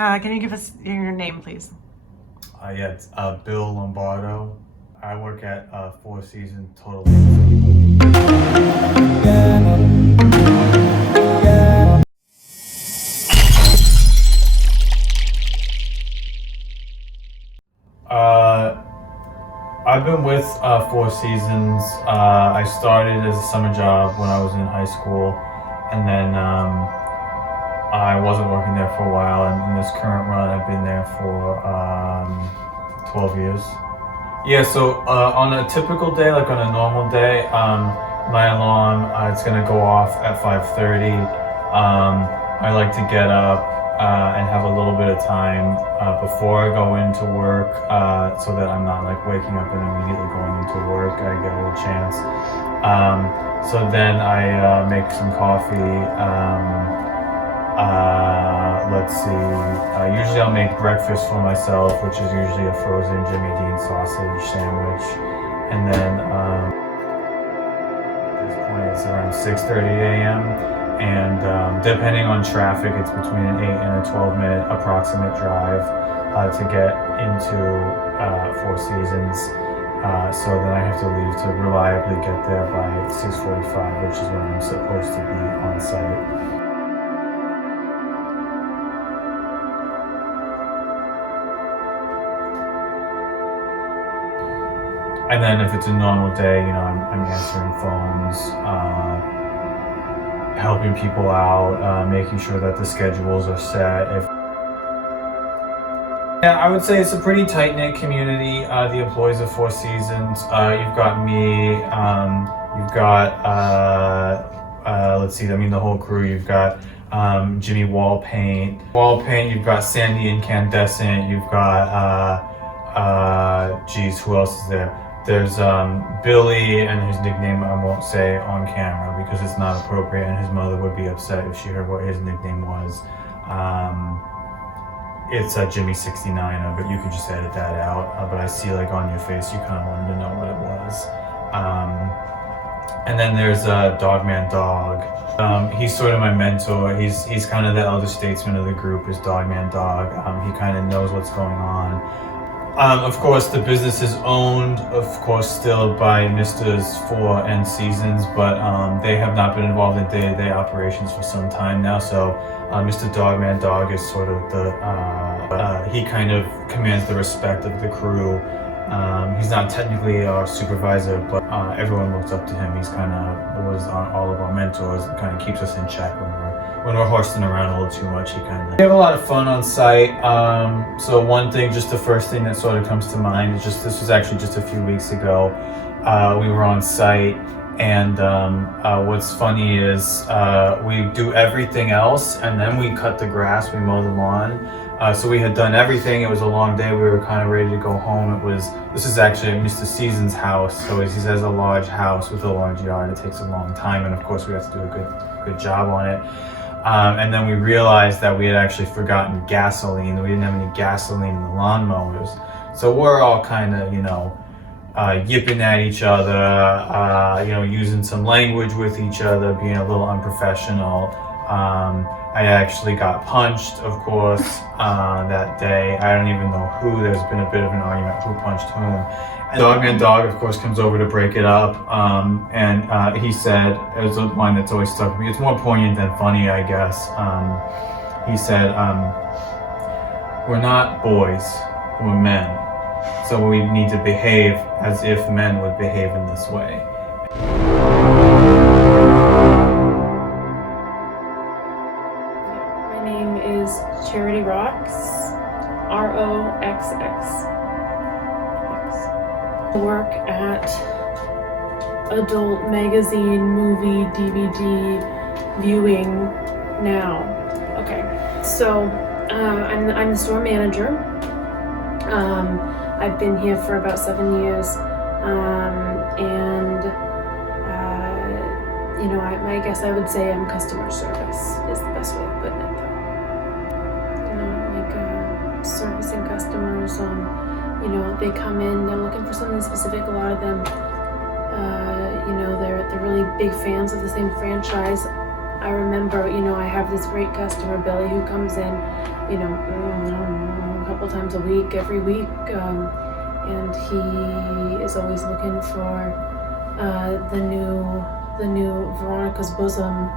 Can you give us your name, please? Yeah, it's Bill Lombardo. I work at Four Seasons Total. Uh, I've been with Four Seasons. I started as a summer job when I was in high school, and then I wasn't working there for a while. And in this current run, I've been there for 12 years. Yeah, so on a typical day, like on a normal day, my alarm it's gonna go off at 5:30. I like to get up and have a little bit of time before I go into work, so that I'm not like waking up and immediately going into work. I get a little chance. So then I make some coffee. Let's see. Usually I'll make breakfast for myself, which is usually a frozen Jimmy Dean sausage sandwich. And then at this point it's around 6:30 a.m. And depending on traffic, it's between an 8 and a 12-minute approximate drive to get into Four Seasons. So then I have to leave to reliably get there by 6:45, which is when I'm supposed to be on site. And then if it's a normal day, I'm answering phones, helping people out, making sure that the schedules are set. Yeah, I would say it's a pretty tight-knit community, the employees of Four Seasons. You've got me, you've got, let's see, the whole crew. You've got Jimmy Wallpaint, you've got Sandy Incandescent, you've got, who else is there? There's Billy, and his nickname I won't say on camera because it's not appropriate, and his mother would be upset if she heard what his nickname was. It's Jimmy 69, but you could just edit that out. But I see like on your face, you kind of wanted to know what it was. And then there's Dogman Dog. He's sort of my mentor. He's kind of the elder statesman of the group. Is Dogman Dog. He kind of knows what's going on. Of course, the business is owned, of course, still by Misters Four and Seasons, but they have not been involved in day-to-day operations for some time now. So Mr. Dogman Dog is sort of he kind of commands the respect of the crew. He's not technically our supervisor, but everyone looks up to him. He's kind of was all of our mentors and kind of keeps us in check when we're horsing around a little too much. We have a lot of fun on site. So one thing, just the first thing that sort of comes to mind is this was actually just a few weeks ago. We were on site, and what's funny is we do everything else, and then we cut the grass, we mow the lawn. So we had done everything. It was a long day. We were kind of ready to go home. This is actually Mr. Season's house. So he has a large house with a large yard. It takes a long time, and of course we have to do a good job on it. And then we realized that we had actually forgotten gasoline. We didn't have any gasoline in the lawnmowers. So we're all kind of, yipping at each other, using some language with each other, being a little unprofessional. I actually got punched, of course, that day. I don't even know who. There's been a bit of an argument who punched whom. And Dogman Dog, of course, comes over to break it up, and he said, it was one that's always stuck with me. It's more poignant than funny, I guess. He said, we're not boys, we're men. So we need to behave as if men would behave in this way. My name is Charity Rox, ROXX. I work at adult magazine, movie, DVD viewing now. Okay, so I'm the store manager. I've been here for about 7 years, and I guess I would say I'm customer service is the best way of putting it, though. Servicing customers. They come in, they're looking for something specific. A lot of them, they're really big fans of the same franchise I remember, I have this great customer, Billy, who comes in, I don't know, a couple times a week, every week, and he is always looking for the new Veronica's Bosom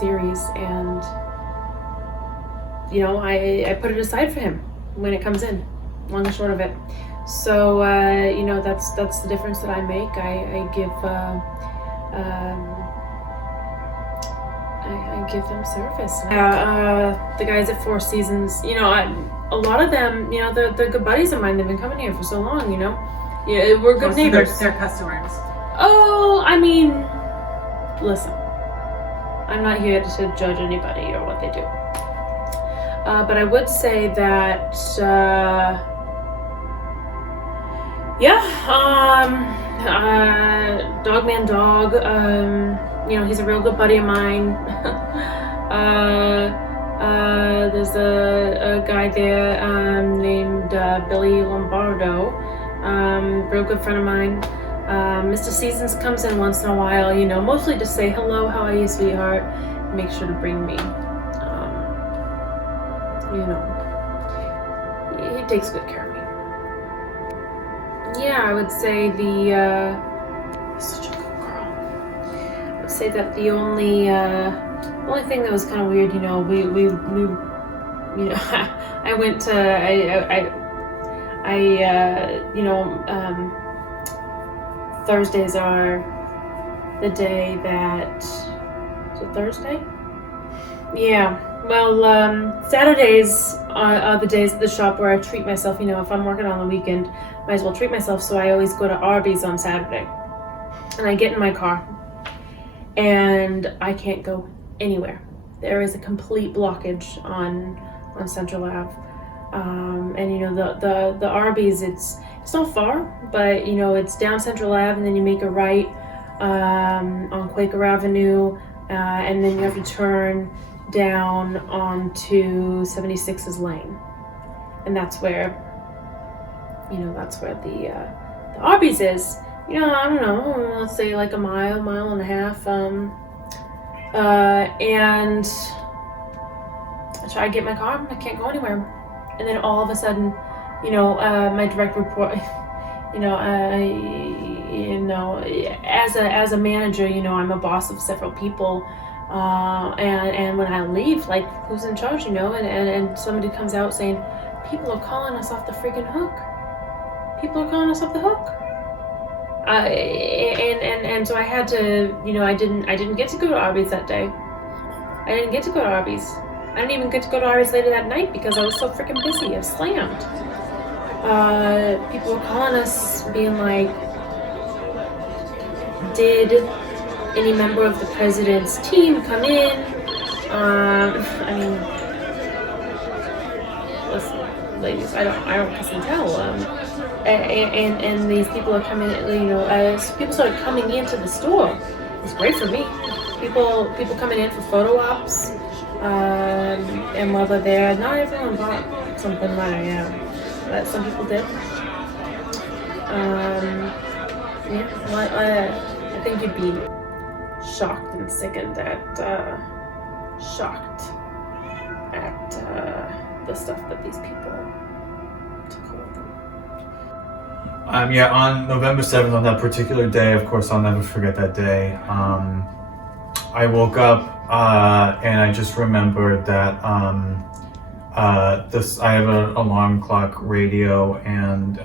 series, and I put it aside for him when it comes in, long and short of it. So that's the difference that I make. I give I give them service. The guys at Four Seasons, a lot of them, they're good buddies of mine. They've been coming here for so long, Yeah, we're good neighbors. They're customers. Oh, I mean, listen, I'm not here to judge anybody or what they do. But I would say that, Dogman Dog, he's a real good buddy of mine. There's a guy there named Billy Lombardo, real good friend of mine. Mr. Seasons comes in once in a while, mostly to say hello, how are you, sweetheart? Make sure to bring me. He takes good care of me. Yeah, I would say he's such a good girl. I would say that the only thing that was kind of weird, we I went to Thursdays are the day that, is it Thursday? Yeah. Well, Saturdays are the days at the shop where I treat myself. If I'm working on the weekend, might as well treat myself. So I always go to Arby's on Saturday. And I get in my car. And I can't go anywhere. There is a complete blockage on Central Ave. And the Arby's, it's not far, but it's down Central Ave, and then you make a right on Quaker Avenue, and then you have to turn down onto 76's lane, and that's where the Arby's is. I don't know, let's say like a mile and a half, and I try to get my car, I can't go anywhere, and then all of a sudden, my direct report, as a manager, I'm a boss of several people. And when I leave, like, who's in charge, and somebody comes out saying, people are calling us off the freaking hook. People are calling us off the hook. And so I had to, I didn't get to go to Arby's that day. I didn't get to go to Arby's. I didn't even get to go to Arby's later that night because I was so freaking busy. I was slammed. People were calling us being like, did any member of the president's team come in? Listen, ladies, I don't kiss and tell. And these people are coming, people started coming into the store. It was great for me. People coming in for photo ops, and while they're there, not everyone bought something that I am, but some people did. I think you'd be shocked and sickened at the stuff that these people took hold of. On November 7th, on that particular day, of course, I'll never forget that day. I woke up and I just remembered that I have an alarm clock radio, and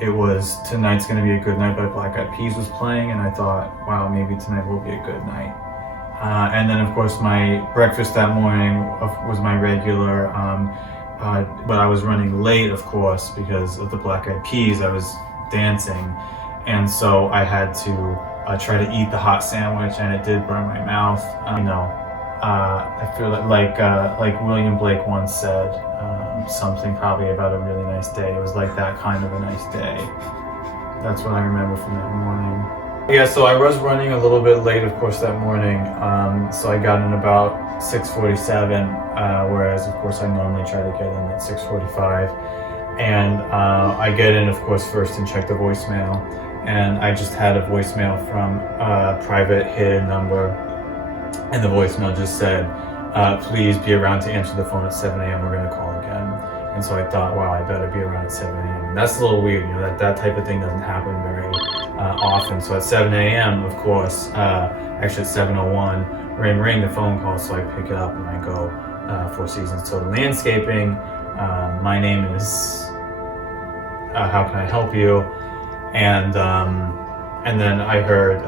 it was Tonight's Gonna Be a Good Night by Black Eyed Peas was playing, and I thought, wow, maybe tonight will be a good night. And then, of course, my breakfast that morning was my regular, but I was running late, of course, because of the Black Eyed Peas. I was dancing, and so I had to try to eat the hot sandwich, and it did burn my mouth. I feel like William Blake once said, something probably about a really nice day. It was like that kind of a nice day. That's what I remember from that morning. Yeah, so I was running a little bit late, of course, that morning. So I got in about 6:47, whereas, of course, I normally try to get in at 6:45. And I get in, of course, first and check the voicemail. And I just had a voicemail from a private hidden number. And the voicemail just said, please be around to answer the phone at 7 a.m. We're going to call again. And so I thought, wow, I better be around at 7 a.m. And that's a little weird, that type of thing doesn't happen very often. So at 7 a.m., of course, actually at 7:01, ring, the phone call. So I pick it up and I go, Four Seasons Total Landscaping. My name is, how can I help you? And then I heard,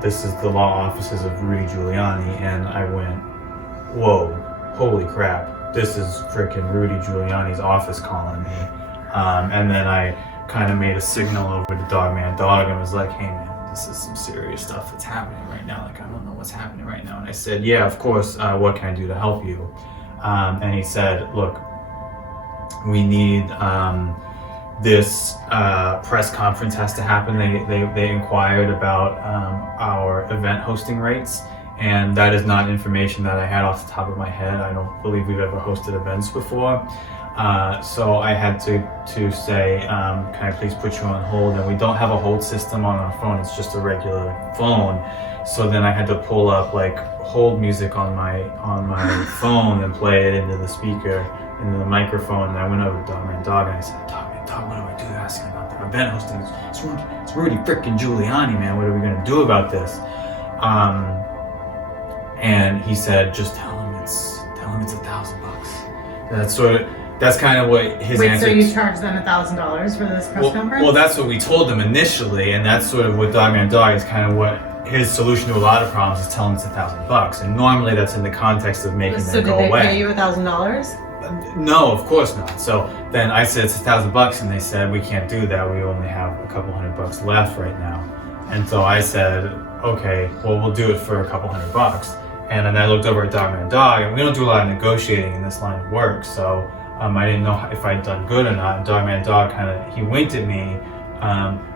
this is the law offices of Rudy Giuliani, and I went, whoa, holy crap, this is freaking Rudy Giuliani's office calling me. And then I kind of made a signal over to Dogman Dog and was like, hey man, this is some serious stuff that's happening right now. Like, I don't know what's happening right now. And I said, yeah, of course, what can I do to help you? And he said, look, we need, this press conference has to happen. They inquired about our event hosting rates, and that is not information that I had off the top of my head. I don't believe we've ever hosted events before. So I had to say, can I please put you on hold? And we don't have a hold system on our phone, it's just a regular phone. So then I had to pull up like hold music on my phone and play it into the speaker, into the microphone. And I went over to Dogman Dog and I said, Dogman Dog, what do I do? Asking about the event hosting. It's Rudy frickin' Giuliani, man. What are we gonna do about this? And he said, just tell him it's $1,000. That's kind of what his answer. So you charge them $1,000 for this press conference? Well, that's what we told them initially, and that's sort of what Dogman Dog is kind of what his solution to a lot of problems is, telling them it's $1,000. And normally that's in the context of making them go away. So did they pay you $1,000? No, of course not. So then I said it's $1,000, and they said we can't do that. We only have a couple $100 left right now. And so I said, okay, well, we'll do it for a couple $100. And then I looked over at Dogman Dog, and we don't do a lot of negotiating in this line of work. So I didn't know if I'd done good or not. And Dogman Dog he winked at me,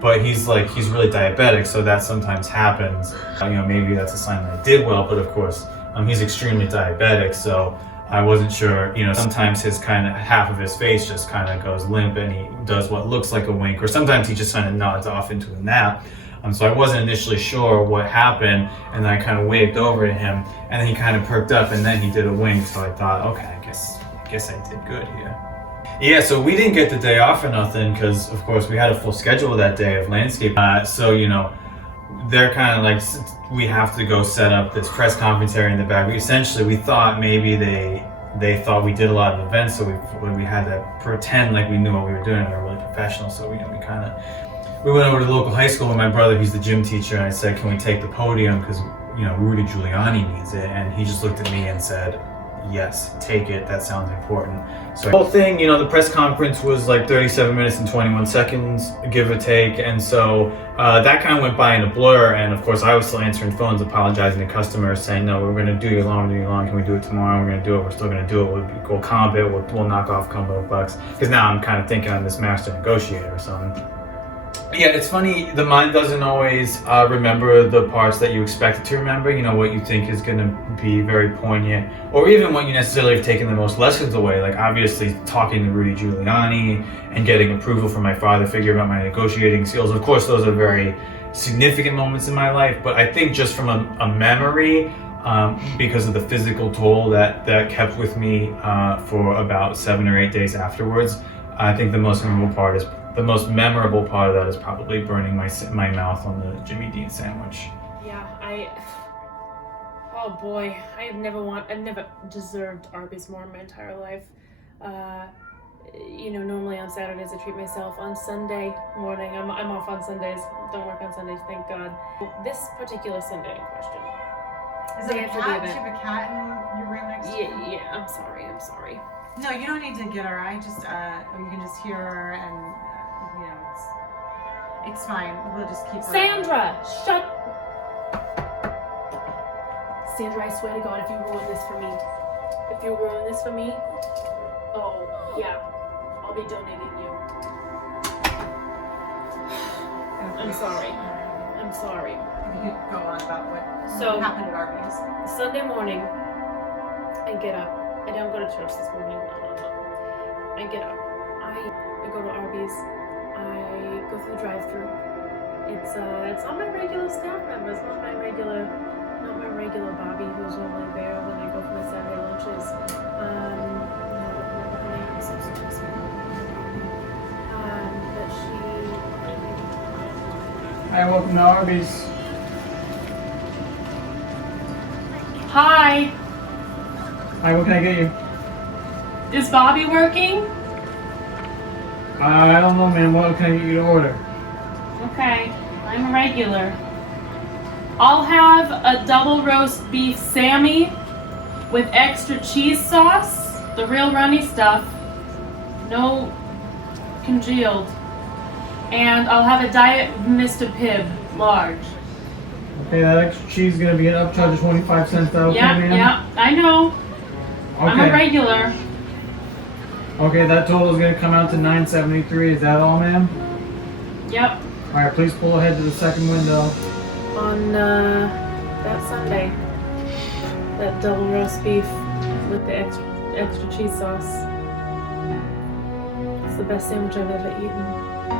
but he's really diabetic, so that sometimes happens. Maybe that's a sign that I did well, but of course, he's extremely diabetic, so I wasn't sure. Sometimes his half of his face just kind of goes limp, and he does what looks like a wink, or sometimes he just kind of nods off into a nap. So I wasn't initially sure what happened, and then I kind of waved over to him, and then he kind of perked up, and then he did a wink. So I thought, okay, I guess I did good here. Yeah, so we didn't get the day off or nothing because, of course, we had a full schedule that day of landscape. So they're kind of like, we have to go set up this press conference area in the back. We thought maybe they thought we did a lot of events, so we had to pretend like we knew what we were doing. We were really professional, so we went over to the local high school with my brother. He's the gym teacher, and I said, can we take the podium because Rudy Giuliani needs it? And he just looked at me and said, yes, take it. That sounds important. So the whole thing, the press conference was like 37 minutes and 21 seconds, give or take. And so that kind of went by in a blur. And of course, I was still answering phones, apologizing to customers, saying, no, we're going to do you long. Can we do it tomorrow? We're going to do it. We're still going to do it. We'll comp it. We'll knock off a couple of bucks. Because now I'm kind of thinking I'm this master negotiator or something. Yeah, it's funny, the mind doesn't always remember the parts that you expect it to remember, what you think is going to be very poignant, or even what you necessarily have taken the most lessons away, like obviously talking to Rudy Giuliani and getting approval from my father figure about my negotiating skills. Of course, those are very significant moments in my life, but I think just from a memory, because of the physical toll that kept with me for about 7 or 8 days afterwards, I think the most memorable part of that is probably burning my mouth on the Jimmy Dean sandwich. Yeah, oh boy, I've never deserved Arby's more in my entire life. Normally on Saturdays I treat myself. On Sunday morning, I'm off on Sundays. Don't work on Sundays, thank God. This particular Sunday in question. Is it a cat? Do you have a cat in your room next to you? Yeah, I'm sorry. No, you don't need to get her. You can just hear her and, it's fine. We'll just keep her. Sandra, shut. Sandra, I swear to God, if you ruin this for me, oh, yeah, I'll be donating you. I'm sorry. You could go on about what happened at Arby's. Sunday morning, I get up. I don't go to church this morning. No. I get up. I go to Arby's. I go through the drive-thru. It's not my regular staff member. It's not my regular regular Bobby who's normally there when I go for my Saturday lunches. But Hi, welcome to Arby's. Hi, Hi, what can I get you? is Bobby working? I don't know, man. What can I get you to order? Okay, I'm a regular. I'll have a double roast beef Sammy with extra cheese sauce, the real runny stuff, no congealed. And I'll have a diet Mr. Pibb, large. Okay, that extra cheese is gonna be an upcharge of 25 cents. That okay, man? Yeah, I know. I'm a Okay. regular. Okay, that total is gonna come out to $9.73. Is that all, ma'am? Yep. All right, please pull ahead to the second window. On that Sunday, that double roast beef with the extra cheese sauce. It's the best sandwich I've ever eaten.